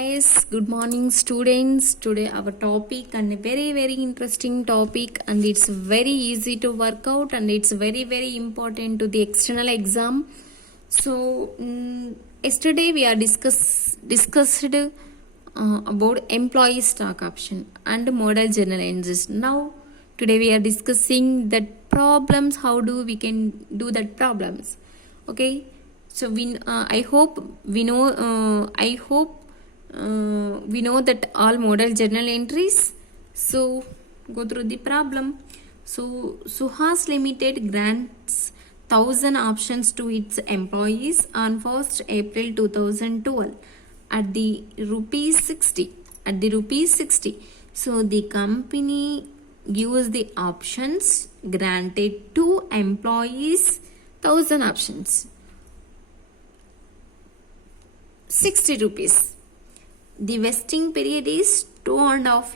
Yes, good morning, students. Today, our topic and a very interesting topic, and it's very easy to work out, and it's very important to the external exam. So, yesterday we are discussed about employee stock option and model journal entries. Now, today we are discussing that problems. How do we can do that problems? Okay. So I hope we know. We know that all model journal entries. So go through the problem. So Suhas Limited grants 1,000 options to its employees on 1st April 2012 at the rupees 60. So the company gives the options granted to employees 1,000 options. 60 rupees. The vesting period is 2.5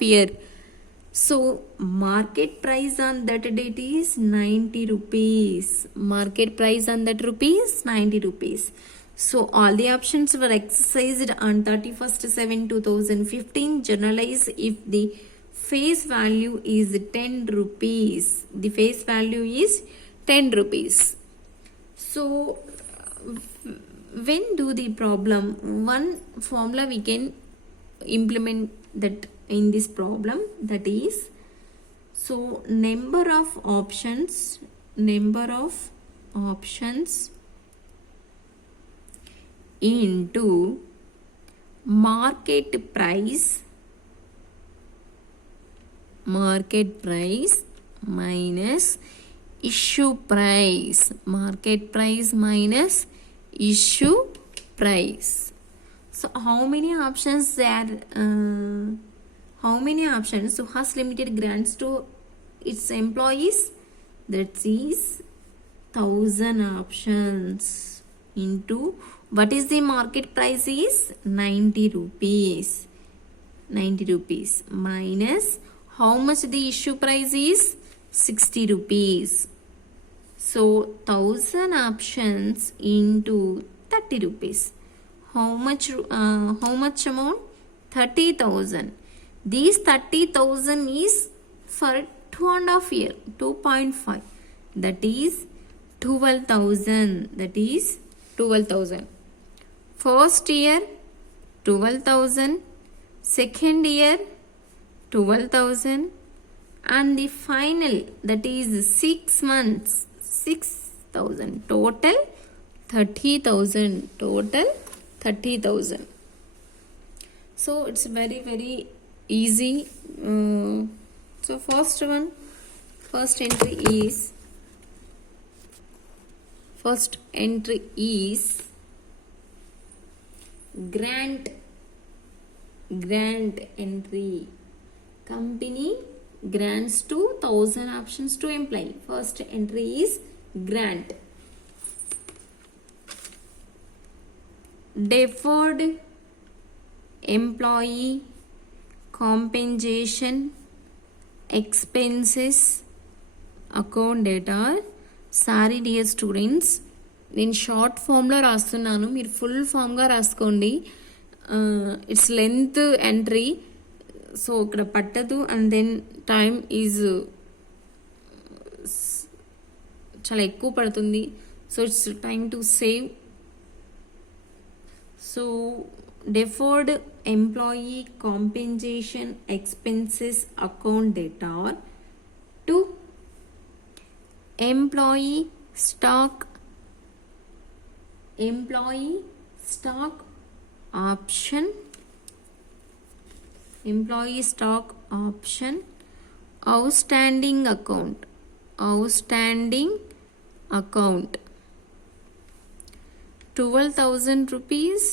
years. So market price on that date is 90 rupees. So all the options were exercised on 31st/7/2015. Generalize if the face value is 10 rupees. So when do the problem, one formula we can implement that in this problem, that is, so number of options into market price minus issue price. So how many options Suhas Limited grants to its employees? That is 1,000 options into what is the market price is 90 rupees minus how much the issue price is 60 rupees. So 1,000 options into 30 rupees. How much amount? 30,000. These 30,000 is for 2.5 years. 2.5. That is 12,000. First year 12,000. Second year 12,000. And the final, that is 6 months, 6,000. Total 30,000. So it's very easy. So first entry is grant entry. Company grants 2,000 options to employee. First entry is grant. Deferred employee compensation expenses account data. Sorry dear students, నేను short ఫామ్లో రాస్తున్నాను, మీరు full ఫామ్గా రాసుకోండి. It's length entry, so ఇక్కడ పట్టదు. And then time is చాలా ఎక్కువ పడుతుంది. So it's time to save. So deferred employee compensation expenses account data to employee stock option outstanding account 12,000 rupees.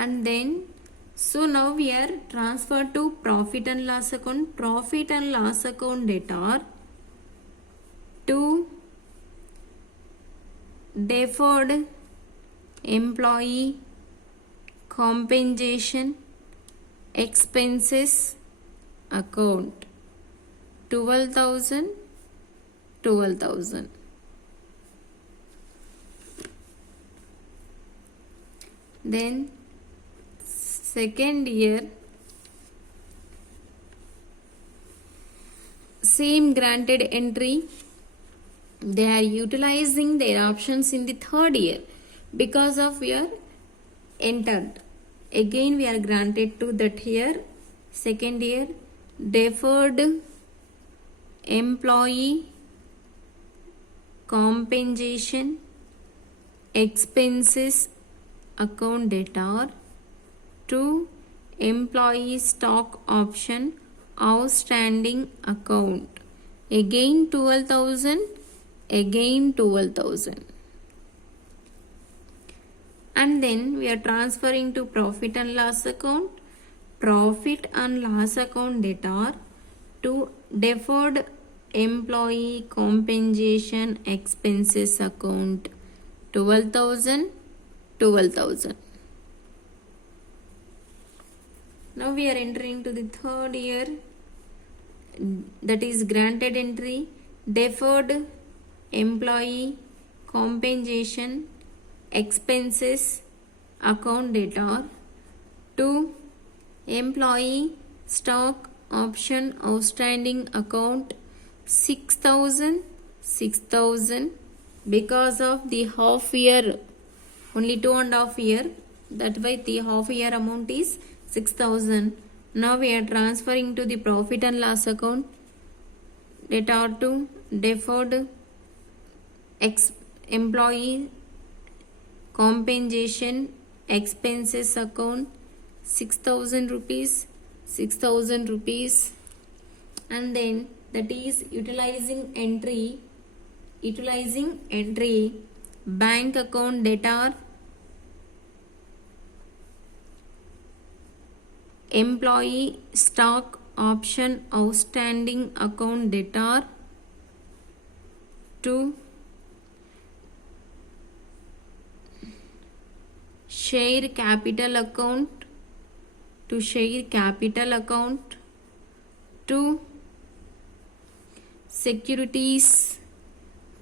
And then so now we are transferred to profit and loss account data to deferred employee compensation expenses account 12,000 12,000. Then second year, same granted entry, they are utilizing their options in the third year because of we are entered. Again we are granted to that year, second year, deferred employee compensation expenses account debtor to employee stock option outstanding account. Again 12,000, again 12,000. And then we are transferring to profit and loss account, profit and loss account debtor to deferred employee compensation expenses account, 12,000, 12,000. Now we are entering to the third year, that is granted entry, deferred employee compensation expenses account debtor to employee stock option outstanding account, 6,000, 6,000, because of the half year, only 2.5 year, that why the half year amount is 6,000. Now we are transferring to the profit and loss account, debtor to deferred employee compensation expenses account, 6,000 rupees, 6,000 rupees. And then that is utilizing entry, bank account debtor, employee stock option outstanding account debtor to share capital account, to securities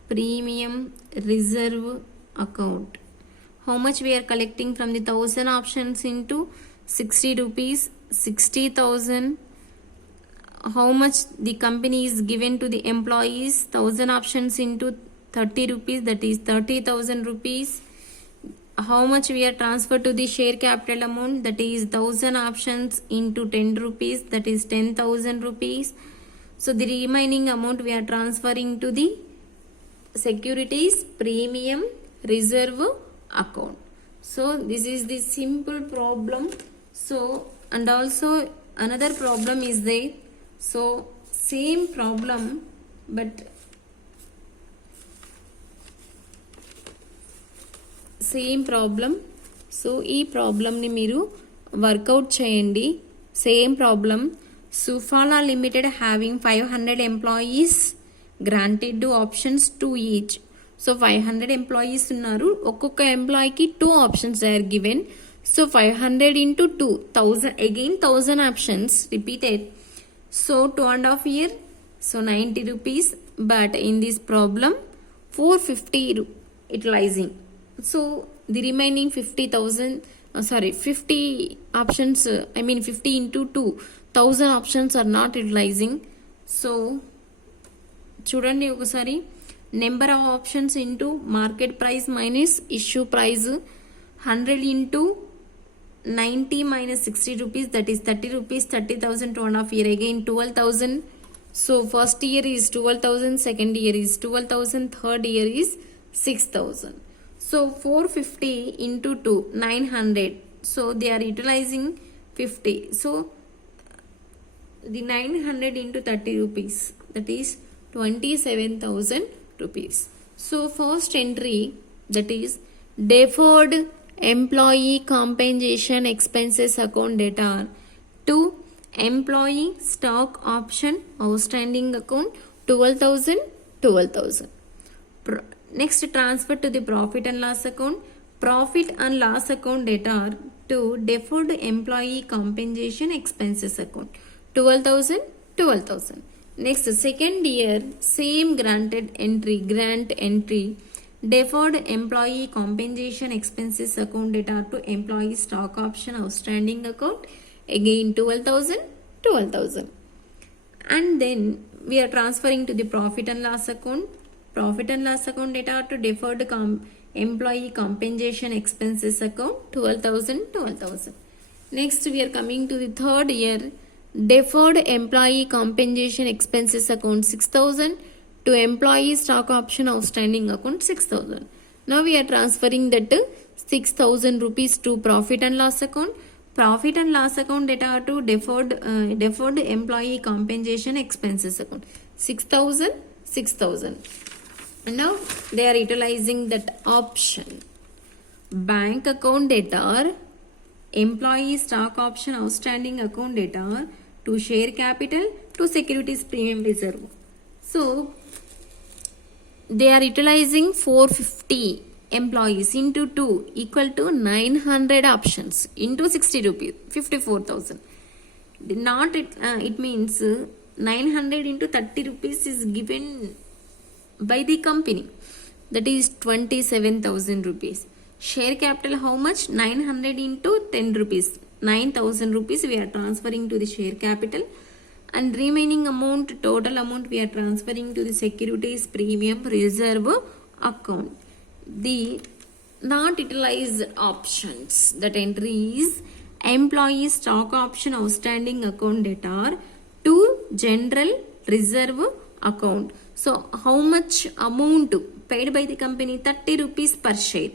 premium reserve account. How much we are collecting from the 1,000 options into 60 rupees, 60,000. How much the company is given to the employees, 1,000 options into 30 rupees, that is 30,000 rupees. How much we are transferred to the share capital amount, that is 1,000 options into 10 rupees, that is 10,000 rupees. So the remaining amount we are transferring to the securities premium reserve account. So this is the simple problem. So, and also another problem is there. So same problem, but same problem. So ఈ ప్రాబ్లమ్ని మీరు work out చేయండి. Same problem. Sufala limited having 500 employees granted two options 2 each. So 500 employees ఉన్నారు, ఒక్కొక్క ఎంప్లాయీకి 2 options are given. So 500 into 2, 1000, again 1000 options repeated. So 2.5 year, so 90 rupees, but in this problem 450 utilizing. So the remaining 50,000, 50 options, 50 into 2, 1000 options are not utilizing. So చూడండి ఒకసారి, number of options into market price minus issue price, 100 into 90 minus 60 rupees, that is 30 rupees, 30,000, 2.5 year, again 12,000. So first year is 12,000, second year is 12,000, third year is 6,000. So 450 into 2, 900. So they are utilizing 50. So the 900 into 30 rupees, that is 27,000 rupees. So first entry, that is deferred employee compensation expenses account debtor to employee stock option outstanding account, 12,000, 12,000. Next, transfer to the profit and loss account, profit and loss account debtor to deferred employee compensation expenses account, 12,000, 12,000. Next, second year, same grant entry, deferred employee compensation expenses account data to employee stock option outstanding account, again 12,000. And then we are transferring to the profit and loss account data to deferred employee compensation expenses account, 12,000. Next, we are coming to the third year, deferred employee compensation expenses account 6,000 to employee stock option outstanding account 6,000. Now we are transferring that 6,000 rupees to profit and loss account data to deferred employee compensation expenses account 6,000. And now they are utilizing that option. Bank account data, employee stock option outstanding account data to share capital to securities premium reserve. So they are utilizing 450 employees into 2 equal to 900 options into 60 rupees, 54,000. Not it means 900 into 30 rupees is given by the company, that is 27,000 rupees. Share capital how much? 900 into 10 rupees, 9,000 rupees we are transferring to the share capital, and remaining amount, total amount, we are transferring to the securities premium reserve account. The not utilized options, that entry is employee stock option outstanding account data to general reserve account. So how much amount paid by the company? 30 rupees per share.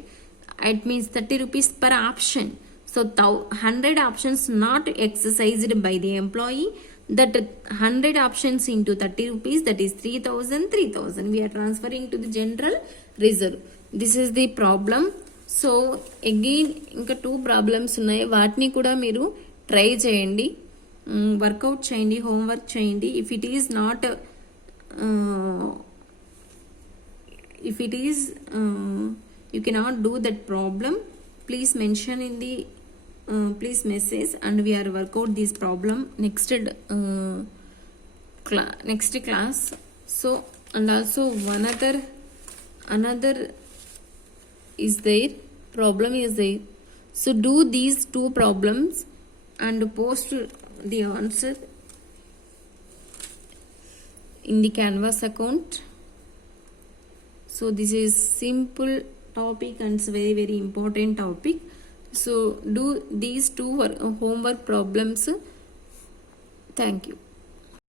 It means 30 rupees per option. So 100 options not exercised by the employee, that 100 options into 30 rupees, that is 3,000. We are transferring to the general reserve. This is the problem. So again ఇంకా 2 problems ఉన్నాయి, వాటిని కూడా మీరు try చేయండి, work out చేయండి, homework చేయండి. If it is you cannot do that problem, please mention in the please message and we are work out this problem next class. So and also another is there, problem is there. So do these 2 problems and post the answer in the Canvas account. So this is simple topic and it's very important topic. So do these 2 homework problems. Thank you.